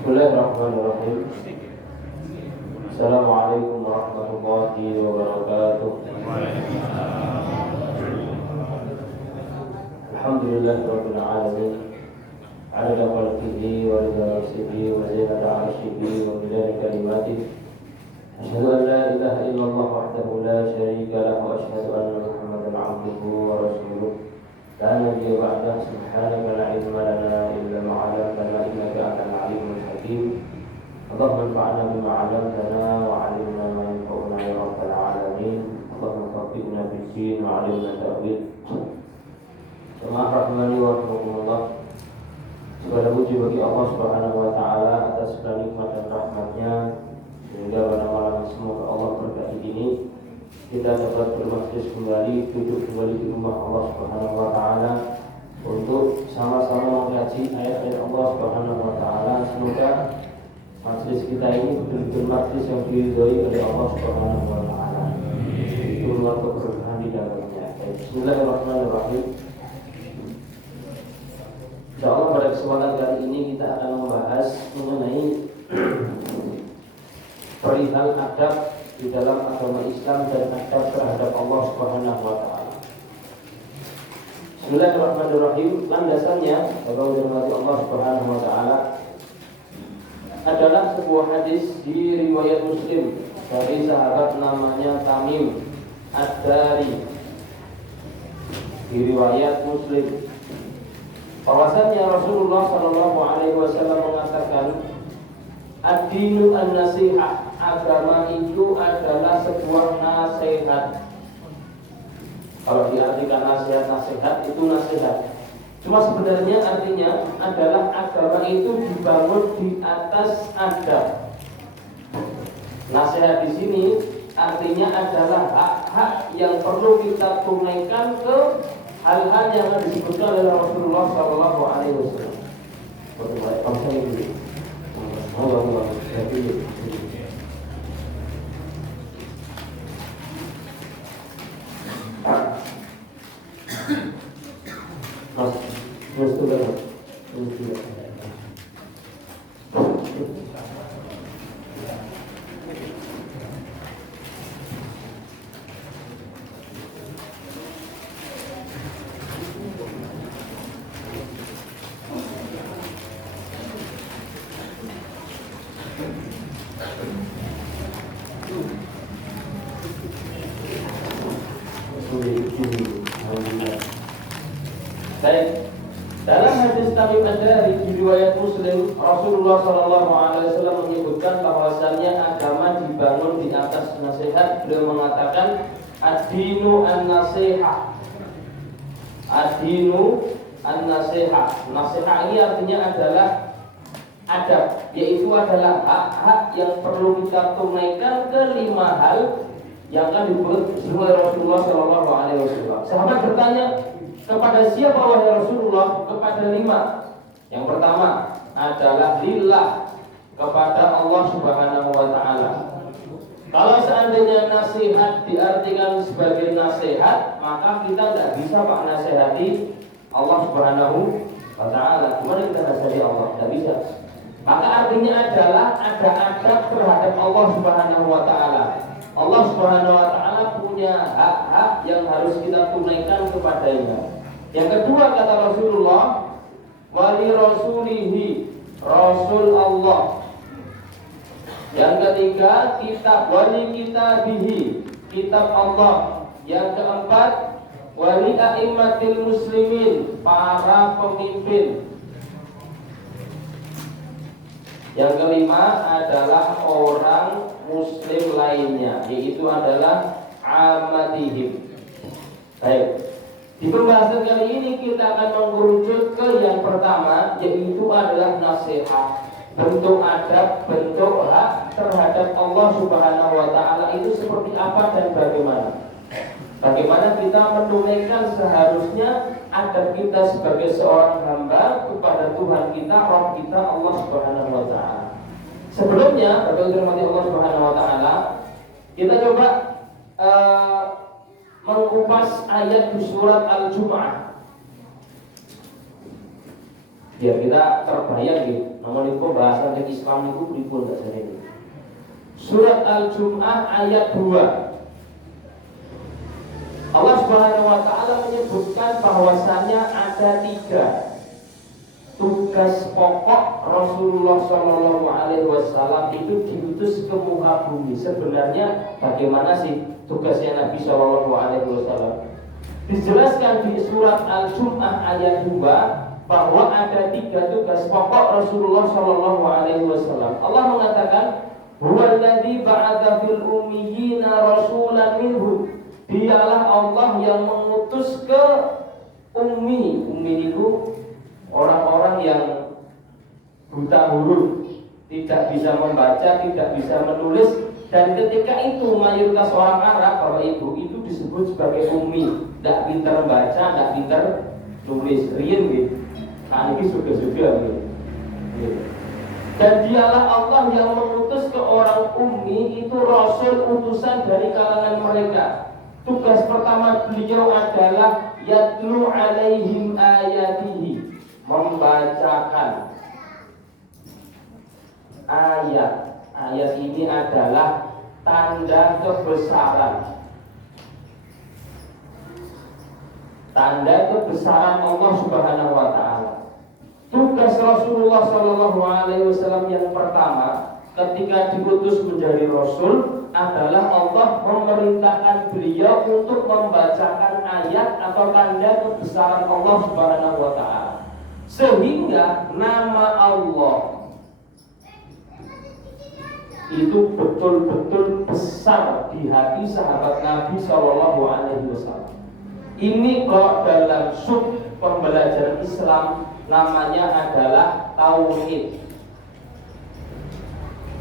Bismillahirrahmanirrahim. Assalamualaikum warahmatullahi wabarakatuh. Alhamdulillahirabbil alamin. Adada khalqihi wa ridha nafsihi wa zinata 'arshihi wa midada kalimatihi. Asyhadu an la ilaha illallah wahdahu la syarika lahu wa asyhadu anna Muhammadan 'abduhu wa rasuluh. La nabiyya ba'dahu. Subhanaka la ilma lana illa ma 'allamtana innaka antal 'alimul hakim. اللهم انفعنا بما علمتنا وعلمنا ما ينفعنا يا رب العالمين. اللهم فقهنا في الدين وعلمنا التأويل. Jemaah rahmani wa rahmatullah. Segala puji bagi Allah Subhanahu wa taala atas segala nikmat dan rahmatnya, sehingga pada malam semoga Allah berkati ini kita dapat bermajlis kembali, duduk kembali di rumah Allah Subhanahu wa taala untuk sama-sama mengkaji ayat-ayat Allah Subhanahu wa taala. Semoga majlis kita ini betul-betul majlis yang diridhoi oleh Allah Subhanahu wa taala. Itu luar keberkahan di dalamnya. Bismillahirrahmanirrahim. Insyaallah pada kesempatan kali ini kita akan membahas mengenai perihal adab di dalam agama Islam dan adab terhadap Allah Subhanahu wa taala. Bismillahirrahmanirrahim. Landasannya bagi Allah Subhanahu wa taala adalah sebuah hadis di riwayat Muslim dari sahabat namanya Tamim Ad-Dari. Di riwayat Muslim bahwasanya Rasulullah sallallahu alaihi wasallam mengatakan, ad-dinu an-nasihah, agama itu adalah sebuah nasihat. Kalau diartikan nasihat itu nasihat. Cuma sebenarnya artinya adalah agama itu dibangun di atas adab. Nasihat di sini artinya adalah hak-hak yang perlu kita tunaikan ke hal-hal yang disebutkan oleh Rasulullah Sallallahu Alaihi Wasallam. Baik, dalam hadis Tamim Ad-Dari di riwayat Muslim, Rasulullah Sallallahu Alaihi Wasallam menyebutkan bahwasannya agama dibangun di atas nasihat. Beliau mengatakan, ad-dinu an-nasihah. Ad-dinu an-nasihah. Nasihat ini artinya adalah adab, yaitu adalah hak-hak yang perlu kita tunaikan ke 5 hal yang akan disebut oleh Rasulullah Sallallahu Alaihi Wasallam. Sahabat bertanya, kepada siapa wahai Rasulullah? Kepada 5. Yang pertama adalah lillah, kepada Allah Subhanahu wa taala. Kalau seandainya nasihat diartikan sebagai nasihat, maka kita tidak bisa Pak nasihati Allah Subhanahu wa taala. Gimana kita nasihati Allah? Tidak bisa. Maka artinya adalah ada adab terhadap Allah Subhanahu wa taala. Allah Subhanahu wa taala punya hak-hak yang harus kita tunaikan kepadanya. Yang kedua kata Rasulullah, wali rasulihi, rasul Allah. Yang ketiga, kitab wali kitabihi, kitab Allah. Yang keempat, wali a'immatil muslimin, para pemimpin. Yang kelima adalah orang muslim lainnya, yaitu adalah amatihim. Baik. Di pembahasan kali ini kita akan mengerucut ke yang pertama, yaitu adalah nasihat. Bentuk adab, bentuk hak terhadap Allah Subhanahu wa taala itu seperti apa dan bagaimana? Bagaimana kita menunaikan seharusnya adab kita sebagai seorang hamba kepada Tuhan kita, Rabb kita Allah Subhanahu wa taala. Sebelumnya, bagi Allah Subhanahu wa taala, kita coba mengupas ayat di surat Al-Jumu'ah. biar kita terbayang gitu. Namun itu bahasan dari Islam itu pripun gak jadi. Surat Al-Jum'ah ayat 2. Allah Subhanahu wa taala menyebutkan bahwasannya ada 3 tugas pokok Rasulullah Shallallahu Alaihi Wasallam itu diutus ke muka bumi. Sebenarnya bagaimana sih tugasnya Nabi Shallallahu Alaihi Wasallam? Dijelaskan di surat Al-Jum'ah ayat 2 bahwa ada 3 tugas pokok Rasulullah Shallallahu Alaihi Wasallam. Allah mengatakan, "Huwallazi ba'atsa fil ummiyina rasulan minhum." Dialah Allah yang mengutus ke ummi. Ummi itu orang-orang yang buta huruf, tidak bisa membaca, tidak bisa menulis, dan ketika itu mayoritas orang Arab, Bapak Ibu, itu disebut sebagai ummi, tidak pintar membaca, tidak pintar nulis, rien gitu. Nah, ini juga gitu. Dan dialah Allah yang mengutus ke orang ummi itu rasul utusan dari kalangan mereka. Tugas pertama beliau adalah yatlu alaihim ayatihi, membacakan ayat. Ayat ini adalah tanda kebesaran. Tanda kebesaran Allah Subhanahu wa taala. Tugas Rasulullah Shallallahu Alaihi Wasallam yang pertama ketika diutus menjadi Rasul adalah Allah memerintahkan beliau untuk membacakan ayat atau tanda kebesaran Allah Subhanahu wa taala. Sehingga nama Allah itu betul-betul besar di hati sahabat Nabi Shallallahu Alaihi Wasallam. Ini kalau dalam sub pembelajaran Islam namanya adalah tauhid,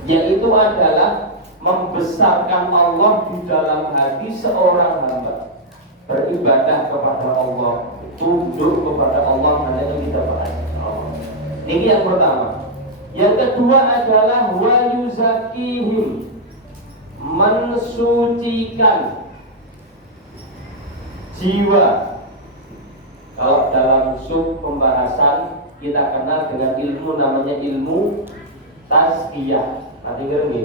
yaitu adalah membesarkan Allah di dalam hati seorang hamba, beribadah kepada Allah, tunduk kepada Allah, hanya yang kita bahas. Ini yang pertama. Yang kedua adalah wa yuzakihim, mensucikan jiwa. Kalau dalam sub pembahasan kita kenal dengan ilmu namanya ilmu tazkiyah. Nanti ngerti.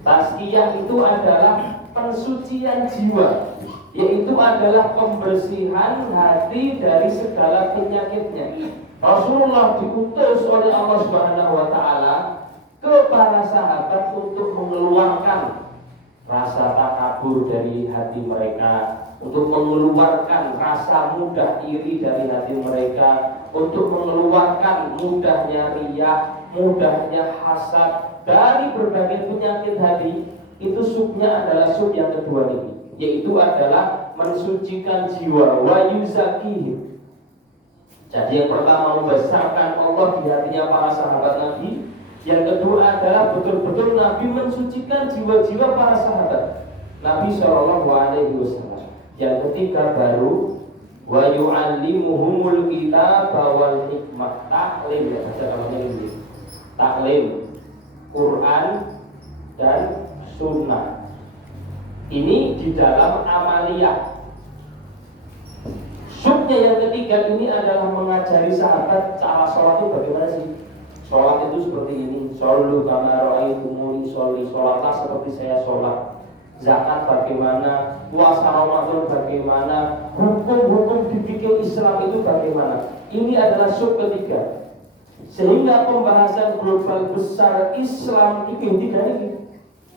Tazkiyah itu adalah pensucian jiwa, yaitu adalah pembersihan hati dari segala penyakitnya. Rasulullah diutus oleh Allah Subhanahu wa taala ke para sahabat untuk mengeluarkan rasa takabur dari hati mereka, untuk mengeluarkan rasa mudah iri dari hati mereka, untuk mengeluarkan mudahnya riya, mudahnya hasad dari berbagai penyakit hati. Itu subnya adalah sub yang kedua ini, yaitu adalah mensucikan jiwa, wa yuzakihim. Jadi yang pertama membesarkan Allah di hatinya para sahabat Nabi. Yang kedua adalah betul-betul Nabi mensucikan jiwa-jiwa para sahabat Nabi Shallallahu Alaihi Wasallam. Yang ketiga baru wa yu'allimuhumul kitaba wal hikmah, taklim ya, baca namanya ini. Taklim Quran dan Sunnah. Ini di dalam amaliyah. Subnya yang ketiga ini adalah mengajari sahabat cara sholat itu bagaimana sih. Sholat itu seperti ini. Shollu kama ra'aitumuni sholli, sholatlah seperti saya sholat. Zakat bagaimana, puasa Ramadan bagaimana, hukum-hukum di fikih Islam itu bagaimana. Ini adalah sub ketiga. Sehingga pembahasan global besar Islam itu tiga ini.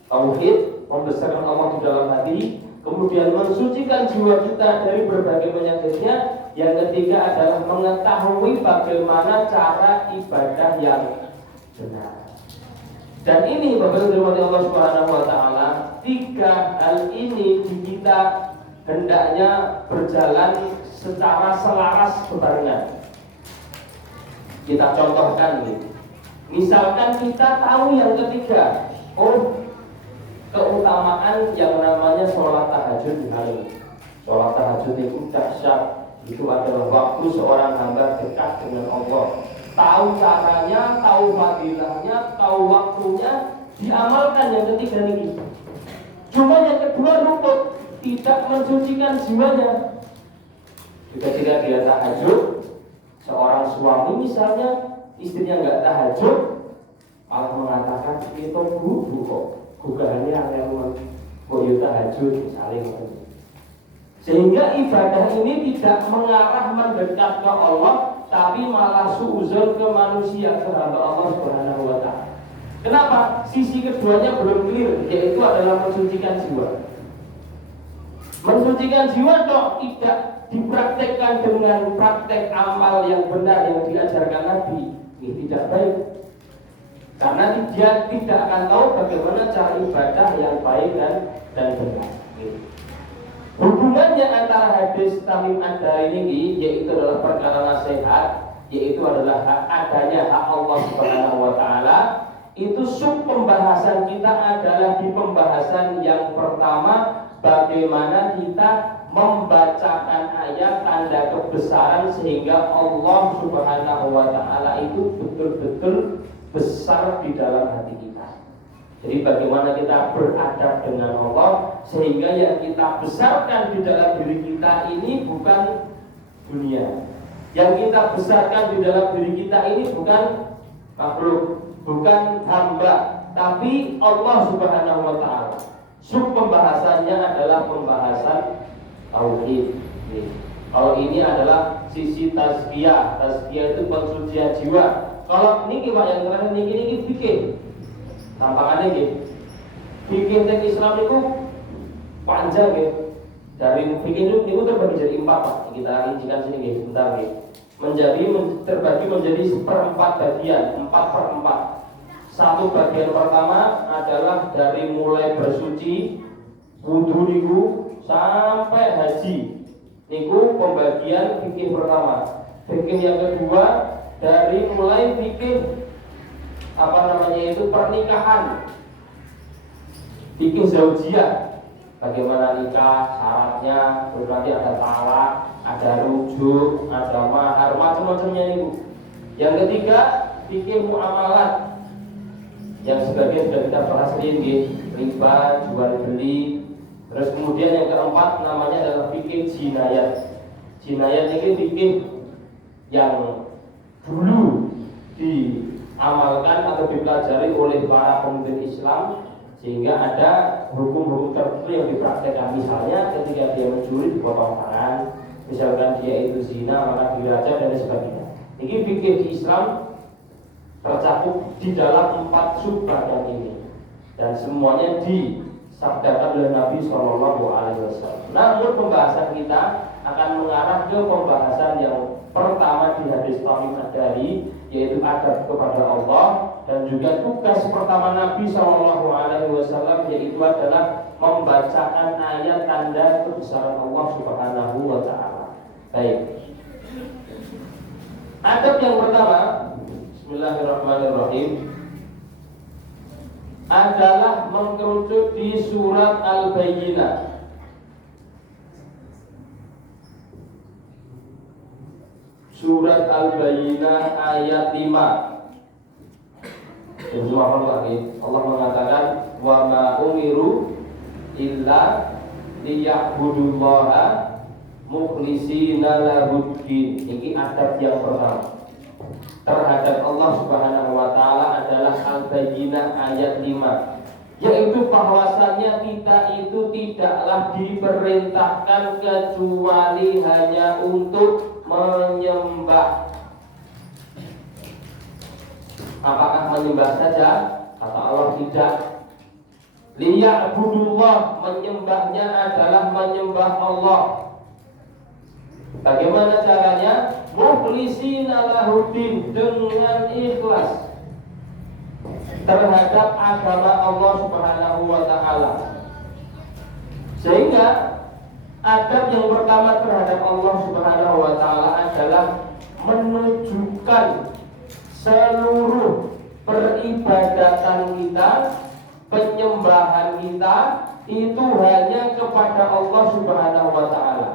Tauhid, membesarkan Allah di dalam hati, kemudian mensucikan jiwa kita dari berbagai penyakitnya. Yang ketiga adalah mengetahui bagaimana cara ibadah yang benar. Dan ini Bapak Ibu Allah Subhanahu wa taala, tiga hal ini di kita hendaknya berjalan secara selaras berbarengan. Kita contohkan nih. Misalkan kita tahu yang ketiga, keutamaan yang namanya sholat tahajud di hari ini. Sholat tahajud itu dahsyat. Itu adalah waktu seorang hamba dekat dengan Allah. Tahu caranya, tahu fadilahnya, tahu waktunya, diamalkan yang ketiga ini. Cuma yang kedua luput, tidak mensucikan jiwanya. Ketika dia tahajud, Seorang suami misalnya istrinya nggak tahajud, malah mengatakan itu bu kok gugahannya yang boyo tahajud saling. Sehingga ibadah ini tidak mengarah mendekat ke Allah, tapi malah suuzon ke manusia, ke hamba Allah Subhanahu wa Ta'ala. Kenapa? Sisi keduanya belum clear, yaitu adalah mensucikan jiwa. Mensucikan jiwa kok tidak dipraktekkan dengan praktek amal yang benar yang diajarkan Nabi, ini tidak baik. Karena dia tidak akan tahu bagaimana cara ibadah yang baik dan benar. Hubungannya antara hadis Tamim Ad-Dari ini yaitu adalah perkara nasihat, yaitu adalah adanya hak Allah Subhanahu wa Ta'ala. Itu sub pembahasan kita adalah di pembahasan yang pertama, bagaimana kita membacakan ayat tanda kebesaran sehingga Allah Subhanahu wa Ta'ala itu betul-betul besar di dalam hati kita. Jadi bagaimana kita beradab dengan Allah sehingga yang kita besarkan di dalam diri kita ini bukan dunia. Yang kita besarkan di dalam diri kita ini bukan makhluk, bukan hamba, tapi Allah Subhanahu wa Ta'ala. Sub pembahasannya adalah pembahasan tauhid. Kalau ini adalah sisi tazkiyah. Tazkiyah itu pensucian jiwa. Kalau ini Pak yang terakhir ini fikih. Tampangannya gitu. Fikih dan Islam itu panjang gitu. Dari fikih itu terbagi jadi 4 Pak. Kita rincikan sini gitu, sebentar gitu. Terbagi menjadi seperempat bagian, 4/4. Satu bagian pertama adalah dari mulai bersuci, wudu niku sampai haji. Niku pembagian fikih pertama. Fikih yang kedua dari mulai fikih pernikahan. Fikih zaujiyah. Bagaimana nikah, syaratnya, terus nanti ada talak, ada rujuk, ada mahar, macam-macamnya itu. Yang ketiga, fikih muamalat. Yang sebagian sudah kita bahas ini, riba, jual beli. Terus kemudian yang keempat namanya adalah fikih jinayat. Jinayat ini fikih yang dulu diamalkan atau dipelajari oleh para pemimpin Islam, sehingga ada hukum-hukum tertentu yang dipraktekkan. Misalnya ketika dia mencuri dipotong tangan, misalkan dia itu zina maka dirajam dan sebagainya. Ini fikih di Islam tercakup di dalam 4 sub bagian ini, dan semuanya disabdakan oleh Nabi SAW. Namun pembahasan kita akan mengarah ke pembahasan yang pertama di hadis Tamim Ad-Dari, yaitu adab kepada Allah, dan juga tugas pertama Nabi SAW yaitu adalah membacakan ayat tanda kebesaran Allah Subhanahu wa Ta'ala. Baik. Adab yang pertama, Bismillahirrahmanirrahim, adalah mengkerucut di surat Al-Bayyinah. Surat Al-Bayyinah ayat 5. Allah mengatakan wa ma umiru illa liya'budullaha mukhlishina lahuddin. Ini adab yang pertama terhadap Allah Subhanahu wa Ta'ala adalah Al-Bayyinah ayat 5, yaitu bahwasannya kita itu tidaklah diperintahkan kecuali hanya untuk menyembah. Apakah menyembah saja? Kata Allah tidak. Liya'budullah, menyembahnya adalah menyembah Allah. Bagaimana caranya? Mukhlishina lahuddin, dengan ikhlas terhadap agama Allah Subhanahu wa Ta'ala. Sehingga adab yang pertama terhadap Allah Subhanahu wa Ta'ala adalah menunjukkan seluruh peribadatan kita, penyembahan kita itu hanya kepada Allah Subhanahu wa Ta'ala.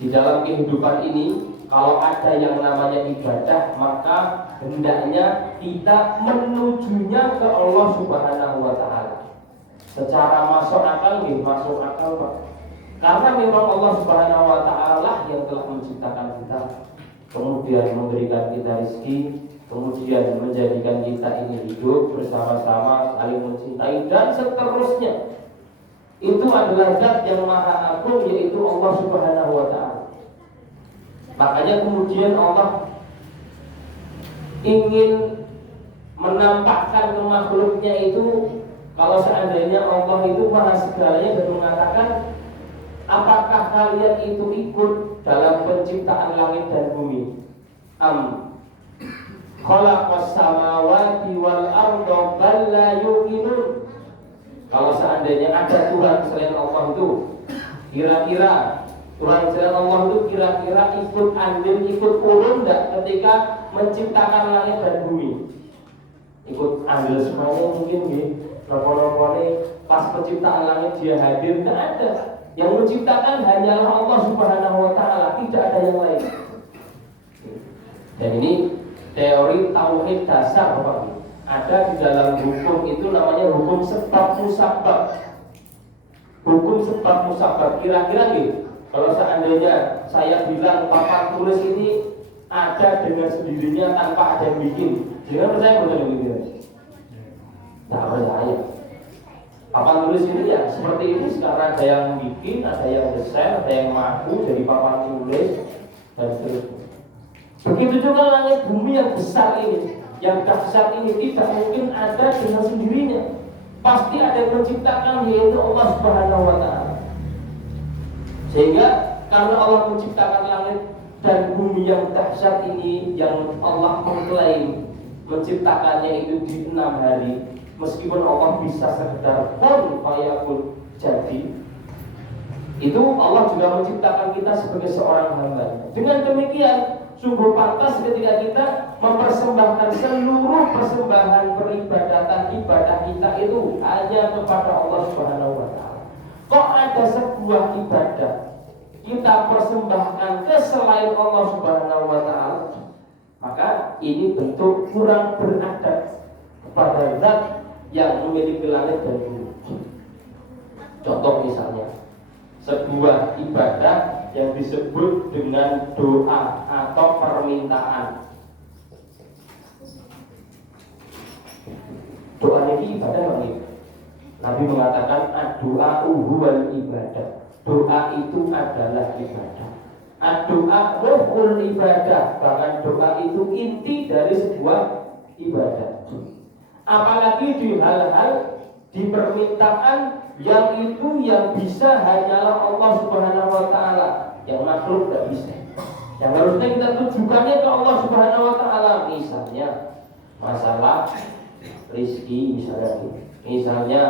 Di dalam kehidupan ini, kalau ada yang namanya ibadah, maka hendaknya kita menujunya ke Allah Subhanahu wa Ta'ala. Secara masuk akal, masuk akal Pak. Karena memang Allah Subhanahu wa Ta'ala yang telah menciptakan kita. kemudian memberikan kita rezeki, kemudian menjadikan kita ini hidup bersama-sama, saling mencintai dan seterusnya. Itu adalah zat yang maha agung, yaitu Allah Subhanahu wa ta'ala. Makanya kemudian Allah ingin menampakkan ke makhluknya itu, kalau seandainya Allah itu maha segalanya, dan mengatakan, apakah kalian itu ikut dalam penciptaan langit dan bumi? Khalaqas samawati wal arda bal la yuqinun. Kalau seandainya ada Tuhan selain Allah itu, kira-kira Tuhan selain Allah itu kira-kira ikut andil, ikut urun enggak ketika menciptakan langit dan bumi? Ikut andil semuanya mungkin nggih. Nopo-nopo pas penciptaan langit dia hadir, enggak ada. Yang menciptakan hanyalah Allah Subhanahu wa ta'ala, tidak ada yang lain. Dan ini teori tauhid dasar Bapak. Ada di dalam hukum itu namanya hukum sebab musabab. Hukum sebab musabab. Kira-kira nih, kalau seandainya saya bilang papan tulis ini ada dengan sendirinya tanpa ada yang bikin, jangan percaya betul gitu. Tidak percaya. Papan tulis ini ya seperti ini, sekarang ada yang bikin, ada yang desain, ada yang mampu jadi papan tulis dan seterusnya. Begitu juga langit bumi yang besar ini, yang dahsyat ini, tidak mungkin ada dengan sendirinya. Pasti ada yang menciptakan, yaitu Allah Subhanahu wa ta'ala. Sehingga karena Allah menciptakan langit dan bumi yang dahsyat ini, yang Allah mengklaim menciptakannya itu di 6 hari, meskipun Allah bisa sekedar kun fayakun jadi, itu Allah juga menciptakan kita sebagai seorang hamba. Dengan demikian sungguh pantas ketika kita mempersembahkan seluruh persembahan peribadatan ibadah kita itu hanya kepada Allah Subhanahu wa ta'ala. Kok ada sebuah ibadah kita persembahkan ke selain Allah Subhanahu wa ta'ala, maka ini bentuk kurang beradab kepada zat yang memiliki langit dan bumi. Contoh misalnya sebuah ibadah yang disebut dengan doa atau permintaan. Doa ini ibadah lagi. Nabi mengatakan doa huwal ibadah. Doa itu adalah ibadah. Doa ruhul ibadah. Bahkan doa itu inti dari sebuah ibadah. Apalagi di hal-hal di permintaan yang itu yang bisa hanyalah Allah Subhanahu wa ta'ala, yang makhluk tidak bisa. Yang harusnya kita tujukannya ke Allah Subhanahu wa ta'ala. Misalnya masalah rizki, misalnya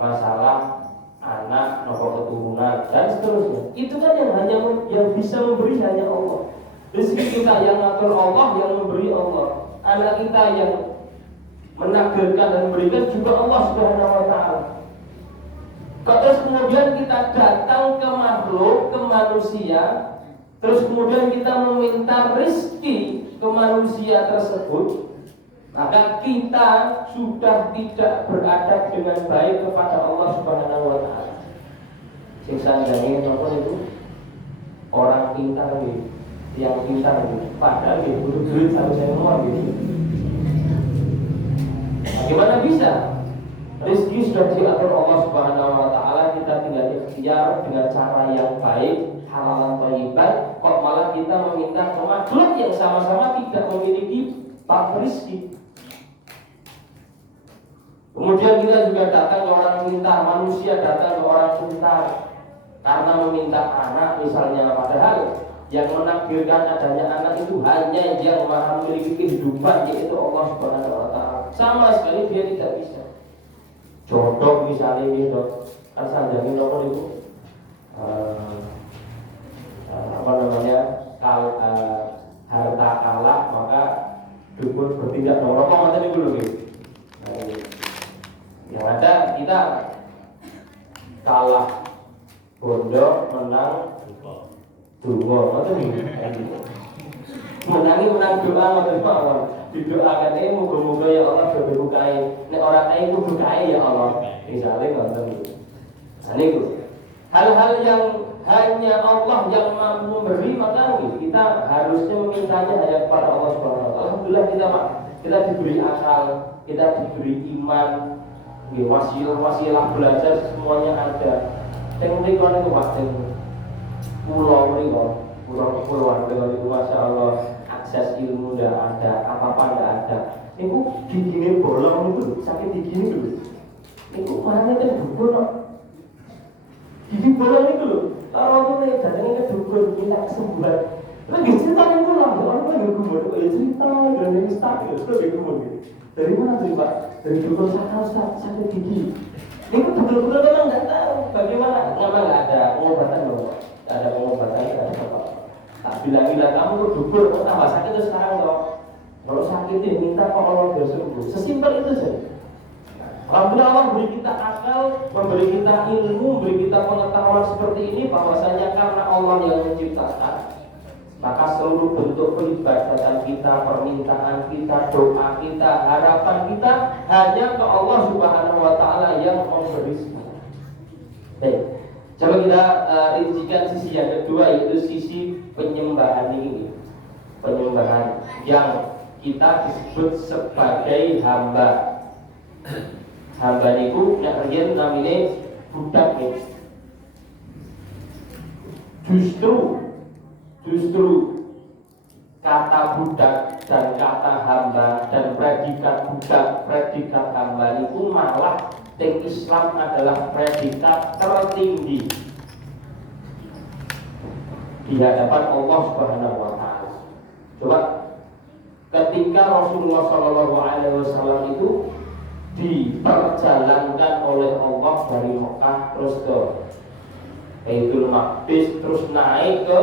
masalah anak, nomor keturunan dan seterusnya. Itu kan yang bisa memberi hanya Allah. Rizki kita yang ngatur Allah, yang memberi Allah. Anak kita yang menakdirkan dan memberikan juga Allah Subhanahu wa ta'ala. Terus kemudian kita datang ke makhluk, ke manusia, terus kemudian kita meminta rezeki ke manusia tersebut, maka kita sudah tidak beradab dengan baik kepada Allah Subhanahu wa ta'ala. Sing sanjane napa itu? Orang pintar gitu, yang pintar gitu. Padahal dia butuh duit 1.000 gitu. Bagaimana bisa? Rezeki sudah diatur Allah Subhanahu wa ta'ala, kita tinggal ikhtiar dengan cara yang baik, halalan thayyiban. Kok malah kita meminta ke makhluk yang sama-sama tidak memiliki bab rezeki. Kemudian kita juga datang ke orang pintar, manusia datang ke orang pintar karena meminta anak misalnya, padahal yang menakdirkan adanya anak itu hanya yang maha memiliki kehidupan, yaitu Allah Subhanahu wa ta'ala. Sama sekali dia tidak bisa. Jodoh misalnya gitu, kan sanjangin apa itu harta kalah maka dukun bertindak nomor apa macam itu loh gitu. Yang ada kita kalah bondo menang dungo macam itu. Menang doa macam apa? Didoakan ini moga-moga ya Allah berbukai. Nek orang kaya kudu kaya ya Allah. Misalnya nonton itu. Nah niku hal-hal yang hanya Allah yang mampu memberi, maka kita harusnya memintanya hanya kepada Allah Subhanahu wa taala. Alhamdulillah kita diberi akal, kita diberi iman, wasilah belajar semuanya ada. Teng mriko niku Pak, teng pulau itu masya Allah, akses ilmu udah ada, apa-apa nggak ada. Niku gigine bolong niku, sakit gigi niku. Niku mana kan dukun kok. Gigi bolong niku lho. Kalau nek datenge ke dukun kita kesembuhan. Lagi cerita niku lah, orang lagi gumur, cerita dan instan gitu, lagi gumur gitu. Dari mana tuh Pak? Dari dukun sakit gigi. Niku betul-betul memang nggak tahu bagaimana, kenapa nggak ada pengobatan loh. Nggak ada pengobatan, nggak ada apa-apa. Tak bilang-bilang kamu tuh dukun, kok tambah sakit tuh sekarang loh. Kalau sakit ini minta kok Allah biar sembuh. Sesimpel itu saja. Alhamdulillah Allah memberi kita akal, memberi kita ilmu, memberi kita pengetahuan seperti ini, bahwasanya karena Allah yang menciptakan, maka seluruh bentuk peribadatan kita, permintaan kita, doa kita, harapan kita hanya ke Allah Subhanahu wa taala yang memberi semua. Baik. Coba kita rincikan sisi yang kedua, yaitu sisi penyembahan ini. Penyembahan yang kita disebut sebagai hamba. Hamba niku nek riyen namine budak nih. Justru kata budak dan kata hamba dan predikat budak, predikat hamba niku malah teng Islam adalah predikat tertinggi di hadapan Allah Subhanahu wa taala. Coba ketika Rasulullah Shallallahu alaihi wasallam itu diperjalankan oleh Allah dari Mekah terus ke Baitul Maqdis, terus naik ke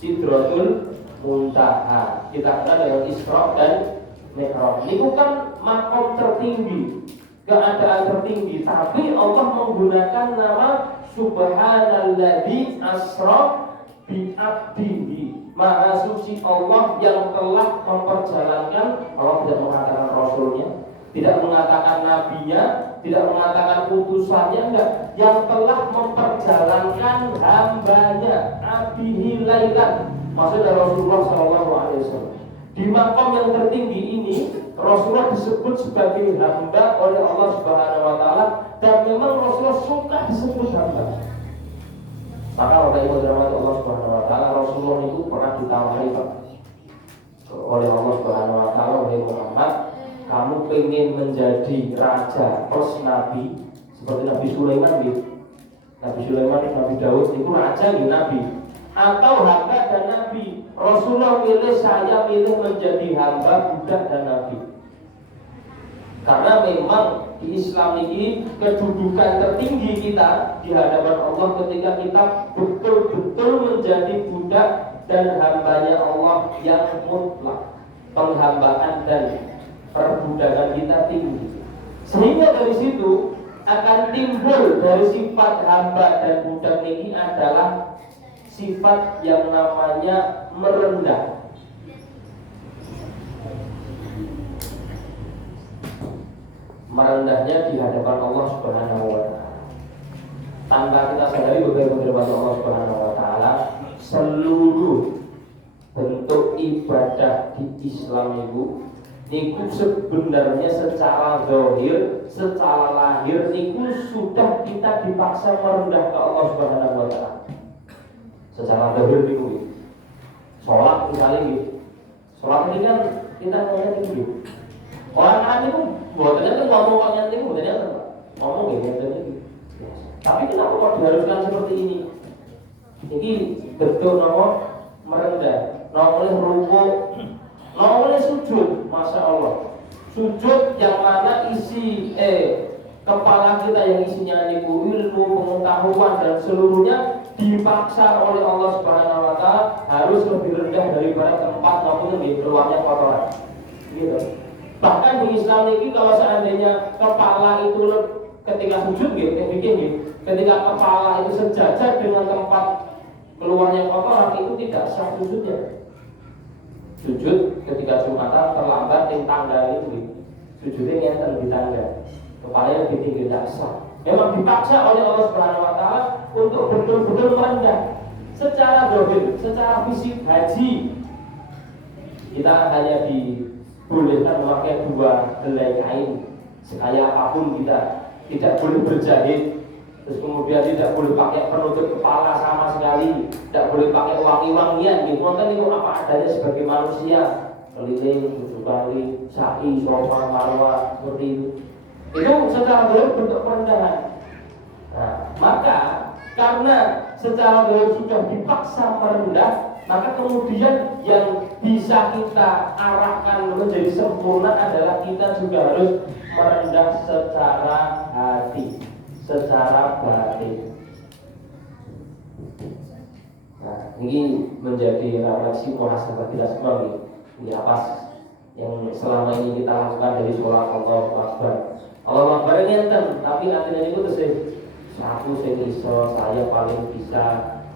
Sidratul Muntaha, kita kenal dengan Isra dan Mi'raj. Ini bukan makom tertinggi, keadaan tertinggi, tapi Allah menggunakan nama Subhanalladzi asra bi abdihi. Maha suci Allah yang telah memperjalankan. Allah tidak mengatakan Rasulnya, tidak mengatakan nabinya, tidak mengatakan utusannya, enggak, yang telah memperjalankan hambanya, abdihi lailan. Maksudnya Rasulullah SAW. Di makom yang tertinggi ini Rasulullah disebut sebagai hamba oleh Allah Subhanahu wa taala, dan memang Rasulullah suka disebut hamba. Maka oleh Allah Subhanahu wa taala, Rasulullah itu pernah ditawari Pak oleh Allah Subhanahu wa taala, oleh Muhammad, kamu pengen menjadi raja plus nabi seperti Nabi Sulaiman gitu. Nabi Sulaiman, Nabi Daud itu raja gitu, nabi, atau hamba dan nabi? Rasulullah milih, saya milih menjadi hamba, budak dan nabi. Karena memang di Islam ini kedudukan tertinggi kita di hadapan Allah ketika kita betul-betul menjadi budak dan hambanya Allah yang mutlak. Penghambaan dan perbudakan kita tinggi. Sehingga dari situ akan timbul dari sifat hamba dan budak ini adalah sifat yang namanya merendah. Merendahnya di hadapan Allah Subhanahu wa taala. Tanpa kita sadari beberapa Allah Subhanahu wa taala, seluruh bentuk ibadah di Islam itu niku sebenarnya secara zahir, secara lahir niku sudah kita dipaksa merendah ke Allah Subhanahu wa taala. Secara zahir niku. Salat misalnya gitu. Salat ini kan kita ngomongnya gitu. Orang itu buatnya kan ngomongnya itu buatnya kan ngomong gitu. Tapi kenapa kok diharuskan seperti ini? Ini betul nomor merendah, nomor rukuk, nomor sujud, masya Allah. Sujud yang mana isi kepala kita yang isinya ilmu, pengetahuan dan seluruhnya dipaksa oleh Allah Subhanahu wa taala harus lebih rendah daripada tempat maupun di keluarnya kotoran. Gitu. Bahkan di Islam ini kalau seandainya kepala itu ketika sujud gitu, ketika kepala itu sejajar dengan tempat keluarnya kotoran itu tidak sah sujudnya. Sujud ketika Jumatan terlambat di tangga itu, sujudnya ngenten di tangga, kepalanya lebih tinggi, tidak sah. Memang dipaksa oleh Allah Subhanahu wa taala untuk betul-betul merendah secara zahir, secara fisik haji. Kita hanya dibolehkan memakai 2 helai kain. Sekaya apapun kita tidak boleh berjahit. Terus kemudian tidak boleh pakai penutup kepala sama sekali, tidak boleh pakai wangi-wangian gitu. Kan itu apa adanya sebagai manusia, keliling 7 kali, sa'i, sofa, marwah, seperti itu. Itu secara zahir bentuk perendahan. Nah, maka karena secara zahir sudah dipaksa merendah, maka kemudian yang bisa kita arahkan menjadi sempurna adalah kita juga harus merendah secara hati, secara batin. Nah, ini menjadi refleksi muhasabah kita semua nih. Ini apa yang selama ini kita lakukan dari sholat Allahu Akbar. Allah Akbar ini enten, tapi artinya itu terus aku iso, saya paling bisa,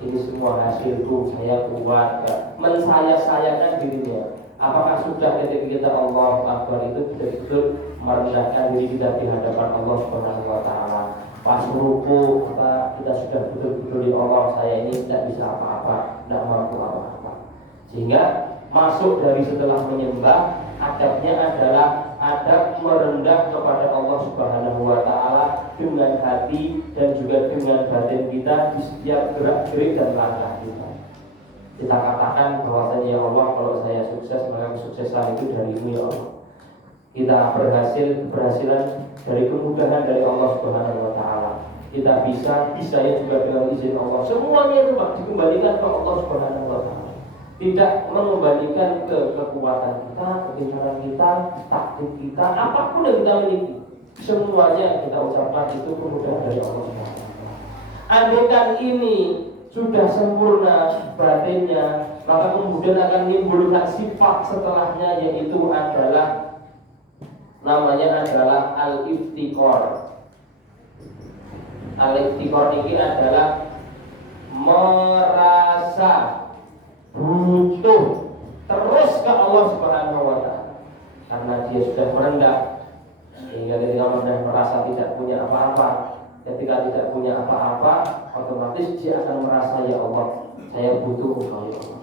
ini semua hasilku, saya kuat. Mensaya-sayakan dirinya. Apakah sudah ketika kita Allah Akbar itu betul-betul merendahkan diri kita di hadapan Allah Subhanahu wa taala? Pas ruku kita sudah betul-betul di Allah, saya ini tidak bisa apa-apa, tidak mampu apa-apa. Sehingga masuk dari setelah menyembah, adabnya adalah adab merendah kepada Allah Subhanahu wa taala dengan hati dan juga dengan batin kita di setiap gerak-gerik dan langkah kita. Kita katakan bahwasanya ya Allah, kalau saya sukses maka kesuksesan itu darimu ya Allah. Kita keberhasilan dari kemudahan dari Allah Subhanahu wa taala. Kita bisa ya juga dengan izin Allah. Semuanya itu Pak dikembalikan ke Allah Subhanahu wa taala. Tidak mengembalikan ke kekuatan kita, kepintaran kita, taktik kita, apapun yang kita miliki. Semuanya kita ucapkan itu kemudahan dari Allah Subhanahu wa taala. Andaikan ini sudah sempurna batinnya, maka kemudian akan menimbulkan sifat setelahnya, yaitu adalah namanya adalah al-iftikor. Al-iftikor ini adalah merasa butuh terus ke Allah Subhanahu wa taala. Karena dia sudah merendah, sehingga ketika merasa tidak punya apa-apa. Ketika tidak punya apa-apa, otomatis dia akan merasa ya Allah, saya butuh Engkau ya Allah.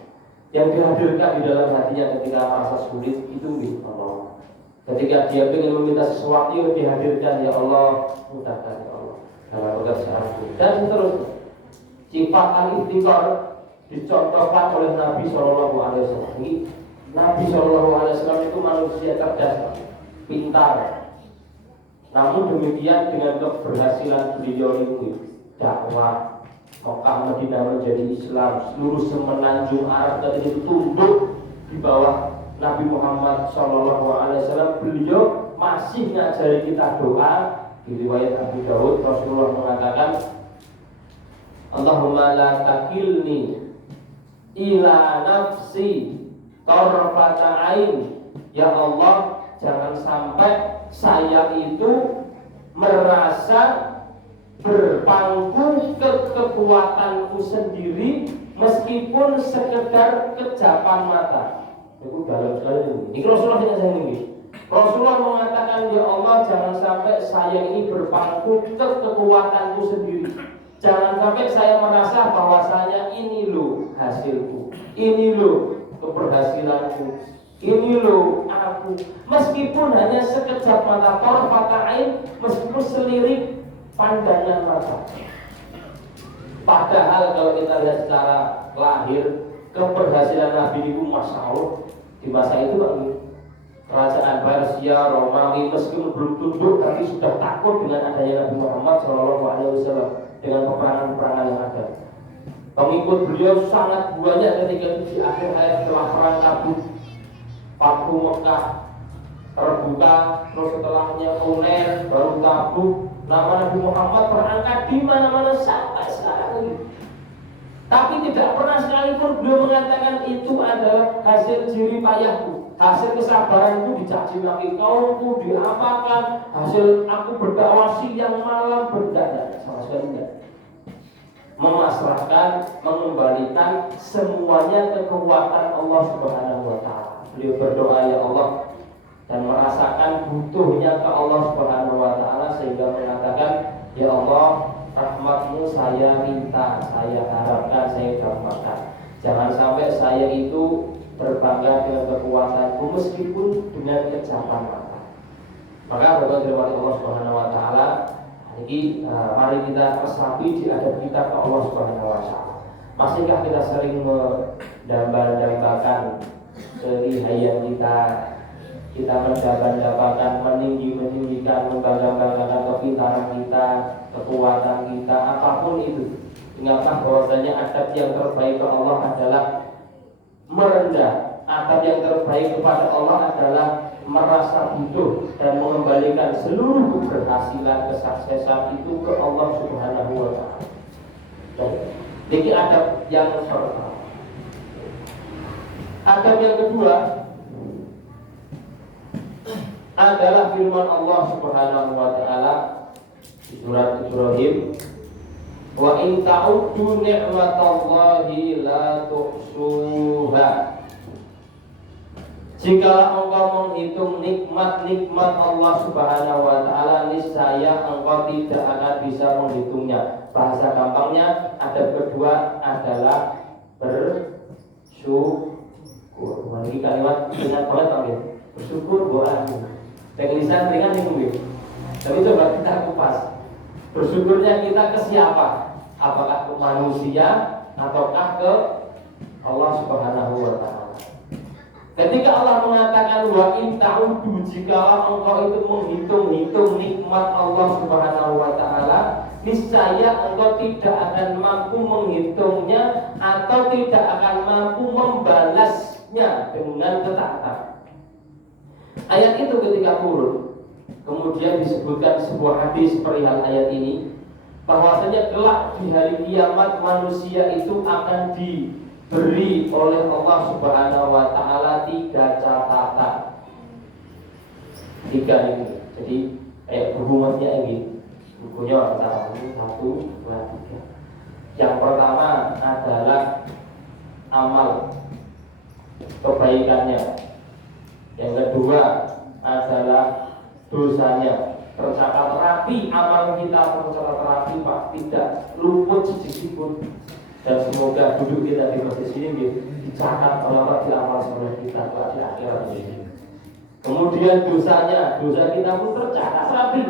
Yang dihadirkan di dalam hatinya ketika merasa sulit itu ya Allah. Ketika dia ingin meminta sesuatu yang dihadirkan ya Allah, mudahkan ya Allah dalam pekerjaanku dan seterusnya. Sifat al-iftikar dicontohkan oleh Nabi Shallallahu Alaihi Wasallam. Nabi Shallallahu Alaihi Wasallam itu manusia cerdas, pintar. Namun demikian dengan keberhasilan beliau ini dakwah Mekah Madinah menjadi Islam, seluruh semenanjung Arab tadi itu tunduk di bawah Nabi Muhammad SAW. Beliau masih ngajari kita doa. Di riwayat Abu Dawud Rasulullah mengatakan, Allahumma la takilni ila nafsi tarfata ain. Ya Allah, jangan sampai saya itu merasa berpangku ke kekuatanku sendiri meskipun sekedar kejapan mata. Itu dalam sekali ini. Ini Rasulullah yang saya ini. Rasulullah mengatakan ya Allah, jangan sampai saya ini berpangku ke kekuatanku sendiri. Jangan sampai saya merasa bahwasanya ini loh hasilku, ini loh keberhasilanku, ini loh aku. Meskipun hanya sekejap mata, tarfata ain, meskipun selirik pandangan mata. Padahal kalau kita lihat secara lahir, keberhasilan Nabi itu Masya Allah. Di masa itu kerajaan Persia, Romawi meskipun belum tunduk, tapi sudah takut dengan adanya Nabi Muhammad SAW dengan peperangan-peperangan yang ada. Pengikut beliau sangat banyak ketika itu di akhir hayat setelah perang Tabuk, Fathu Mekah terbuka, terus setelahnya Hunain, baru Tabuk. Nama Nabi Muhammad terangkat di mana-mana sampai sekarang ini. Tapi tidak pernah sekalipun beliau mengatakan itu adalah hasil jerih payahku, hasil kesabaranku dicaci maki kaumku, diapakan, hasil aku berdakwah siang malam berdada, sama sekali tidak. Memasrahkan, mengembalikan semuanya ke kekuatan Allah Subhanahu wa taala. Beliau berdoa ya Allah dan merasakan butuhnya ke Allah Subhanahu wa taala sehingga mengatakan Ya Allah, rahmatmu saya minta, saya harapkan, saya dambakan. Jangan sampai saya itu berbangga dengan kekuatanku meskipun dengan kejapan mata. Maka Bapak dirahmati Allah Subhanahu wa taala, mari kita resapi di adab kita ke Allah Subhanahu wa taala. Masihkah kita sering mendambakan kelihayan kita mendambakan, meninggikan, membanggakan kepintaran kita, kekuatan kita, apapun itu. Ingatlah bahwasanya adab yang terbaik ke Allah adalah merendah. Adab yang terbaik kepada Allah adalah merasa butuh dan mengembalikan seluruh keberhasilan, kesuksesan itu ke Allah Subhanahu wa taala. Jadi adab yang pertama. Adab yang kedua adalah firman Allah Subhanahu wa taala di surat Ibrahim, wa in ta'uddu ni'matallahi la tuhsuha. Jika engkau menghitung nikmat-nikmat Allah Subhanahu wa taala, niscaya engkau tidak akan bisa menghitungnya. Bahasa gampangnya, adab kedua adalah bersyukur. Ini kalimat dengan banget panggil. Bersyukur doa. Teknisan ringan itu. Tapi coba kita kupas. Bersyukurnya kita ke siapa? Apakah ke manusia ataukah ke Allah Subhanahu wa taala? Ketika Allah mengatakan wa in ta'uddu, jikalau engkau itu menghitung-hitung nikmat Allah Subhanahu wa taala, niscaya engkau tidak akan mampu menghitungnya atau tidak akan mampu membalasnya dengan ketaatan. Ayat itu ketika turun, kemudian disebutkan sebuah hadis perihal ayat ini, bahwasanya kelak di hari kiamat manusia itu akan diberi oleh Allah Subhanahu wa taala 3 catatan. 3 ini. Jadi hubungannya ini. Bukunya antara 1, 2, 3. Yang pertama adalah amal kebaikannya. Yang kedua adalah dosanya. Tercatat rapi amal kita, tercatat rapi Pak, tidak luput sedikit pun. Dan semoga duduk kita di masjid ini dicatat oleh Allah di amal soleh kita di akhirat ini. Kemudian dosanya, dosa kita pun tercatat rapi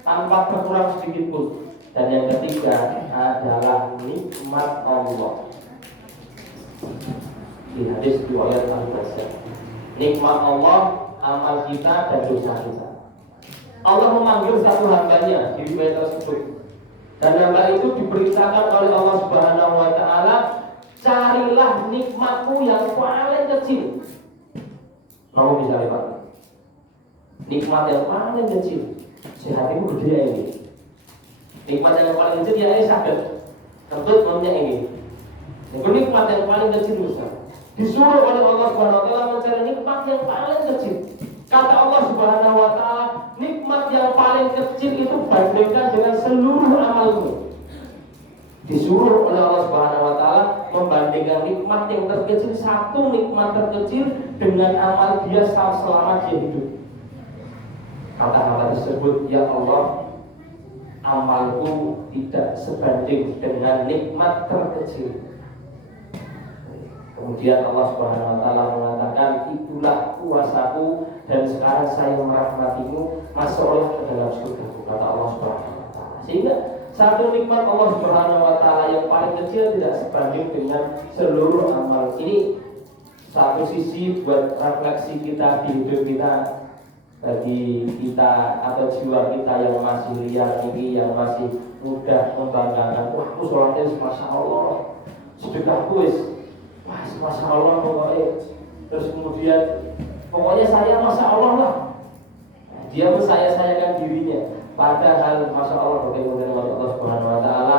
tanpa berkurang sedikit pun. Dan yang ketiga adalah nikmat Allah. Di hadis riwayat Al-Bazzar, nikmat Allah, amal kita dan dosa kita. Allah memanggil satu hambanya di riwayat tersebut. Dan hamba itu diperintahkan oleh Allah Subhanahu wa taala, carilah nikmatmu yang paling kecil. Mau misalnya Pak, nikmat yang paling kecil, sehatimu gede ini. Nikmat yang paling kecil ya sadar, kentut maunya ini. Nikmat yang paling kecil misalnya, disuruh oleh Allah Subhanahu wa taala mencari nikmat yang paling kecil. Kata Allah Subhanahu wa taala, nikmat yang paling kecil itu bandingkan dengan seluruh amalmu. Disuruh oleh Allah Subhanahu wa taala membandingkan nikmat yang terkecil, satu nikmat terkecil dengan amal dia selama dia hidup. Kata-kata tersebut, ya Allah, amalku tidak sebanding dengan nikmat terkecil. Kemudian Allah Subhanahu wa taala mengatakan, itulah kuasaku dan sekarang saya merahmatimu, masuklah ke dalam surgaku, kata Allah Subhanahu wa taala. Sehingga satu nikmat Allah Subhanahu wa taala yang paling kecil tidak sebanding dengan seluruh amal. Ini satu sisi buat refleksi kita di hidup kita, bagi kita atau jiwa kita yang masih liar ini, yang masih mudah membanggakan, wah aku sholatnya masya Allah, sedekahku wah masya Allah pokoknya. Terus kemudian pokoknya saya masya Allah lah. Dia saya-sayakan dirinya. Padahal masya Allah bagaimana Allah Subhanahu wa taala,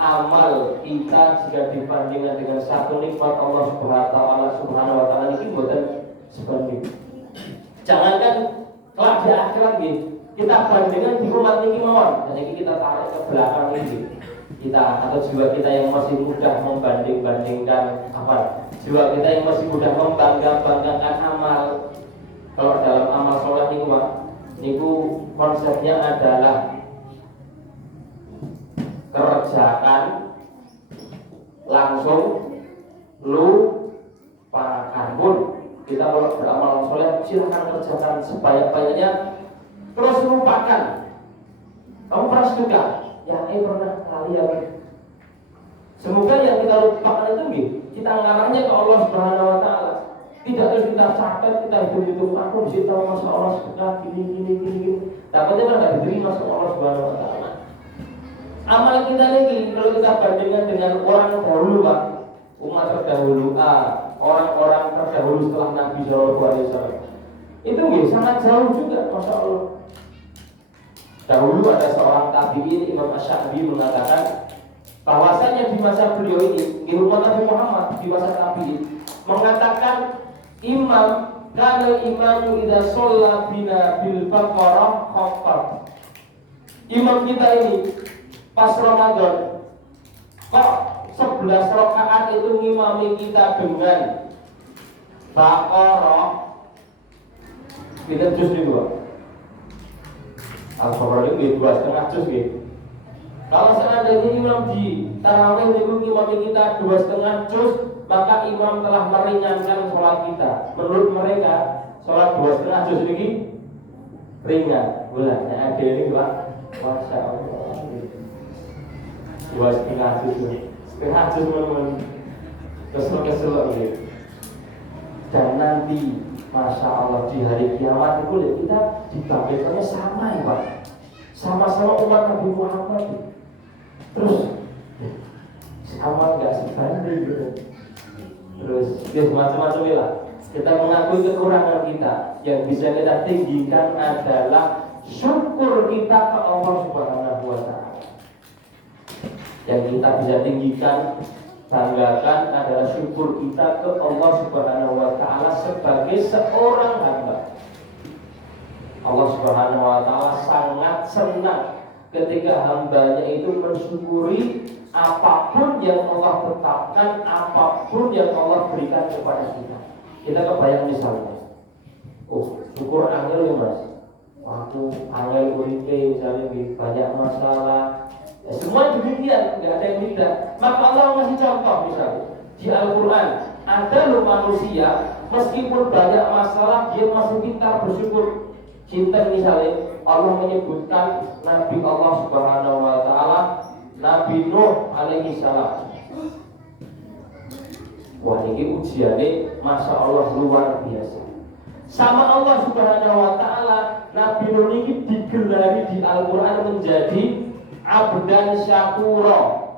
amal kita jika dibandingkan dengan satu nikmat Allah Subhanahu wa taala ini bukan sebanding. Jangankan kelak di akhirat kita bandingkan di umat ini mawon. Dan ini kita tarik ke belakang ini. Kita atau jiwa kita yang masih mudah membanding-bandingkan apa? Jiwa kita yang masih mudah membangga-banggakan amal. Kalau dalam amal sholat niku Pak, niku konsepnya adalah lupakan. Pun kita kalau beramal soleh silahkan kerjakan sebanyak-banyaknya, terus lupakan. Kamu pernah suka? Ya, pernah kalian. Semoga yang kita lupakan itu kita ngarahnya ke Allah Subhanahu Wa Taala. Tidak harus kita catat, kita hitung-hitung. Aku bisa tahu masa Allah sedekah gini. Takutnya kan nggak diterima sama Allah Subhanahu Wa Taala. Amal kita ini kalau kita bandingkan dengan orang dahulu, Pak, umat terdahulu, orang-orang terdahulu setelah Nabi Shallallahu Alaihi Wasallam, itu sangat jauh juga, masya Allah. Dahulu ada seorang tabi'in, Imam Asy-Sya'bi, mengatakan bahwasanya di masa beliau ini, di umat Nabi Muhammad di masa tabi'in, mengatakan imam kana imamu idza shalla bina bil baqarah khaffaf. Imam kita ini pas Ramadan kok 11 rakaat itu ngimami kita dengan Baqarah. Kita juz nih Pak. Al-Baqarah itu 2,5 juz gitu. Kalau seandainya imam di tarawih itu ngimami kita 2,5 juz, maka imam telah meringankan sholat kita. Menurut mereka sholat 2,5 juz ini ringan. Bulannya ada ini Pak. Masya Allah. 2,5 juz ini. Setengah juz teman-teman. Kesel-kesel gitu. Dan nanti Masya Allah di hari kiamat itu kita dibangkitkannya sama ya Pak. Sama-sama umat Nabi Muhammad. Terus sama nggak sebanding gitu. Terus ya macam-macam lah. Kita mengakui kekurangan kita. Yang bisa kita tinggikan adalah syukur kita ke Allah Subhanahu Wa Taala. Yang kita bisa tinggikan, banggakan adalah syukur kita ke Allah Subhanahu Wa Taala sebagai seorang hamba. Allah Subhanahu Wa Taala sangat senang ketika hambanya itu mensyukuri apapun yang Allah tetapkan, apapun yang Allah berikan kepada kita. Kita kebayang misalnya, syukur angel ya Mas. Waktu angel uripe misalnya banyak masalah. Ya, semua demikian, nggak ada yang tidak. Maka Allah ngasih contoh misalnya di Al-Quran, ada loh manusia meskipun banyak masalah dia masih pintar bersyukur. Cinta misalnya Allah menyebutkan Nabi Allah Subhanahu Wa Taala, Nabi Nuh alaihi salam. Wah ini ujiannya Masya Allah luar biasa. Sama Allah Subhanahu Wa Taala, Nabi Nuh ini digelari di Al-Quran menjadi abdan syakuro,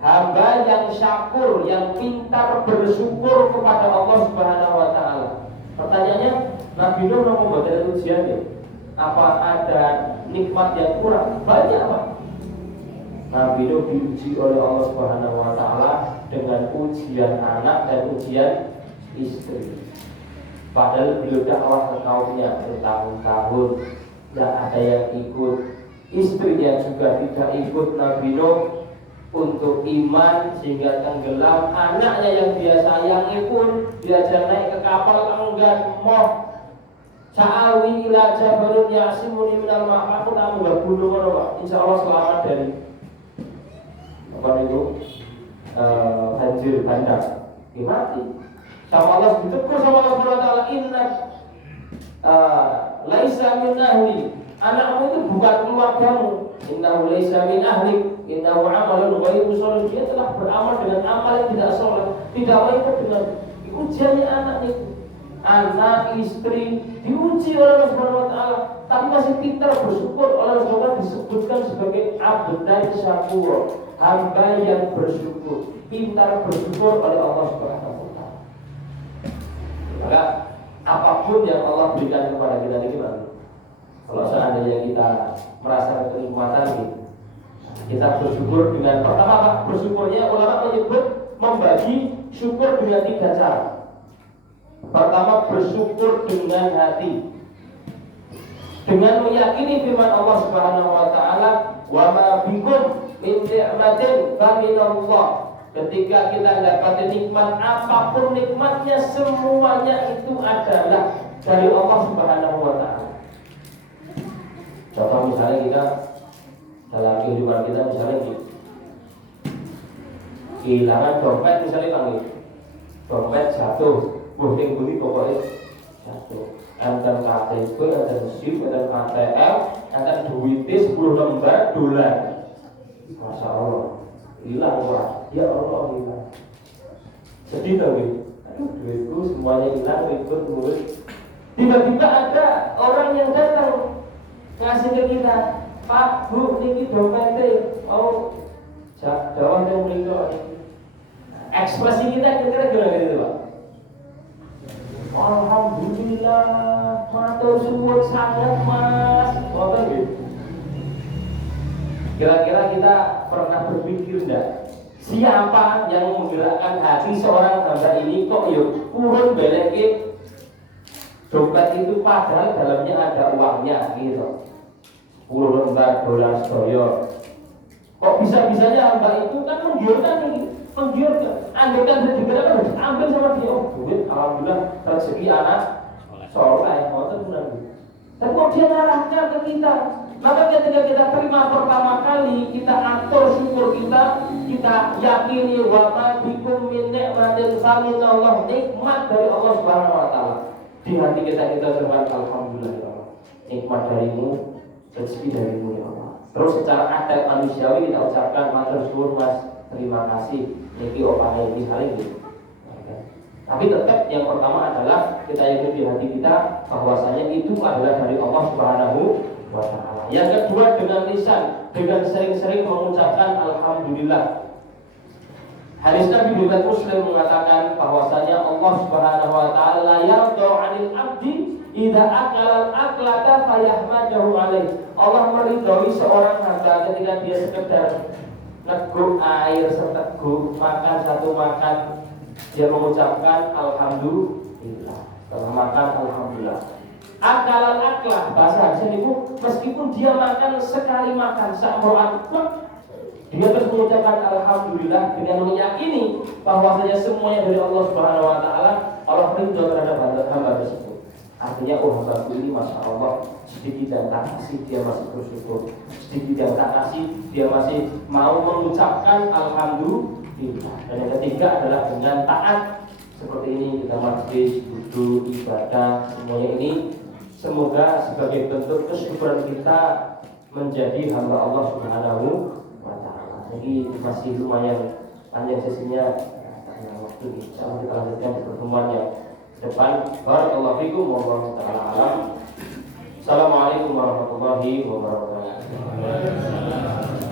hamba yang syakur, yang pintar bersyukur kepada Allah Subhanahu Wa Taala. Pertanyaannya, Nabi Nuh mau membuat ujian apa ada nikmat yang kurang? Banyak Pak. Nabi Nuh diuji oleh Allah Subhanahu Wa Taala dengan ujian anak dan ujian istri. Padahal beliau dakwah ke kaumnya bertahun-tahun, tidak ada yang ikut. Istrinya juga tidak ikut Nabi Nuh untuk iman sehingga tenggelam. Anaknya yang dia sayangi pun diajak naik ke kapal enggan, mau sa'awi ila jabalun ya'simuni minal ma'. Aku tak mau bunuh Pak. Insya Allah selamat dari apa itu banjir bandang. Mati. Sama Allah ditegur sama Allah Subhanahu Wa Taala, inna laisa min ahli. Anakmu itu bukan keluargamu. Innahu laisa min ahli. Innahu amalun ghairu shalih. Dia telah beramal dengan amal yang tidak saleh, tidak baik dengan ujiannya anak itu. Anak, istri diuji oleh Allah Subhanahu Wa Taala, tapi masih pintar bersyukur. Oleh Allah Subhanahu disebutkan sebagai abdan syakur, hamba yang bersyukur, pintar bersyukur oleh Allah Subhanahu Wa Taala. Maka apapun yang Allah berikan kepada kita ini, kalau seandainya kita merasa kenikmatan gitu, kita bersyukur dengan pertama bersyukurnya ulama menyebut membagi syukur dengan 3 cara. Pertama bersyukur dengan hati, dengan meyakini firman Allah Subhanahu Wa Taala, wa ma bikum min ni'matin fa minallah. Ketika kita dapat nikmat, apapun nikmatnya semuanya itu adalah dari Allah Subhanahu Wa Taala. Contoh misalnya kita dalam kehidupan kita misalnya kehilangan dompet misalnya panggil dompet jatuh, bukti pokoknya jatuh. Enten KTP, enten SIM, enten KTM, enten duitnya 10 lembar dolar. Masya Allah, hilang Pak, ya Allah hilang. Sedih tau gitu. Aduh duitku semuanya hilang, ribut ngurus. Tiba-tiba ada orang yang datang ngasih ke kita, Pak, Bu, ini dompetnya mau jawab yang melingkar. Ekspresi kita kira-kira gimana gitu Pak? Alhamdulillah, matur suwun sangat Mas. Ngoten nggih. Kira-kira kita pernah berpikir enggak? Siapa yang menggerakkan hati seorang hamba ini kok yuk urun beleke dompet itu padahal dalamnya ada uangnya gitu. 10 lembar dolar sedoyo. Kok bisa-bisanya hamba itu kan menggiurkan ini, menggiurkan. Andaikan rezeki kan ambil sama dia, oh duit, alhamdulillah rezeki anak soleh, ngoten benar. Tapi kok dia ngarahkan ke kita? Maka ketika kita terima pertama kali, kita atur syukur kita yakini wa ma bikum min ni'matin faminallah, nikmat dari Allah Subhanahu wa taala. Di hati kita ucapkan alhamdulillah ya Allah. Nikmat darimu, rezeki darimu ya Allah. Terus secara adat manusiawi kita ucapkan matur suwun Mas, terima kasih. Niki opane iki saling gitu. Tapi tetap yang pertama adalah kita yakini di hati kita bahwasanya itu adalah dari Allah Subhanahu wa taala. Yang kedua dengan lisan, dengan sering-sering mengucapkan alhamdulillah. Hadis Nabi riwayat Muslim mengatakan bahwasanya Allah Subhanahu wa taala yardha 'anil 'abdi idza akala al-aklata fayahmadahu 'alaihi. Allah meridhoi seorang hamba ketika dia sekedar neguk air seteguk, makan satu makan, dia mengucapkan alhamdulillah. Setelah makan alhamdulillah. Akalan aklah bahasa hadis ini meskipun dia makan sekali makan sakroan, dia terus mengucapkan alhamdulillah dengan meyakini bahwasanya semuanya dari Allah Subhanahu wa taala. Allah ridho terhadap hamba tersebut. Artinya hamba ini masya Allah, sedikit yang tak kasih dia masih bersyukur, sedikit yang tak kasih dia masih mau mengucapkan alhamdulillah. Dan yang ketiga adalah dengan taat seperti ini, kita majlis, duduk, ibadah, semuanya ini semoga sebagai bentuk kesyukuran kita menjadi hamba Allah Subhanahu wa taala. Jadi masih lumayan panjang sesinya, karena waktu insyaallah kita lanjutkan di pertemuan yang depan. Barakallahu fikum wallahu taala alam. Assalamualaikum warahmatullahi wabarakatuh.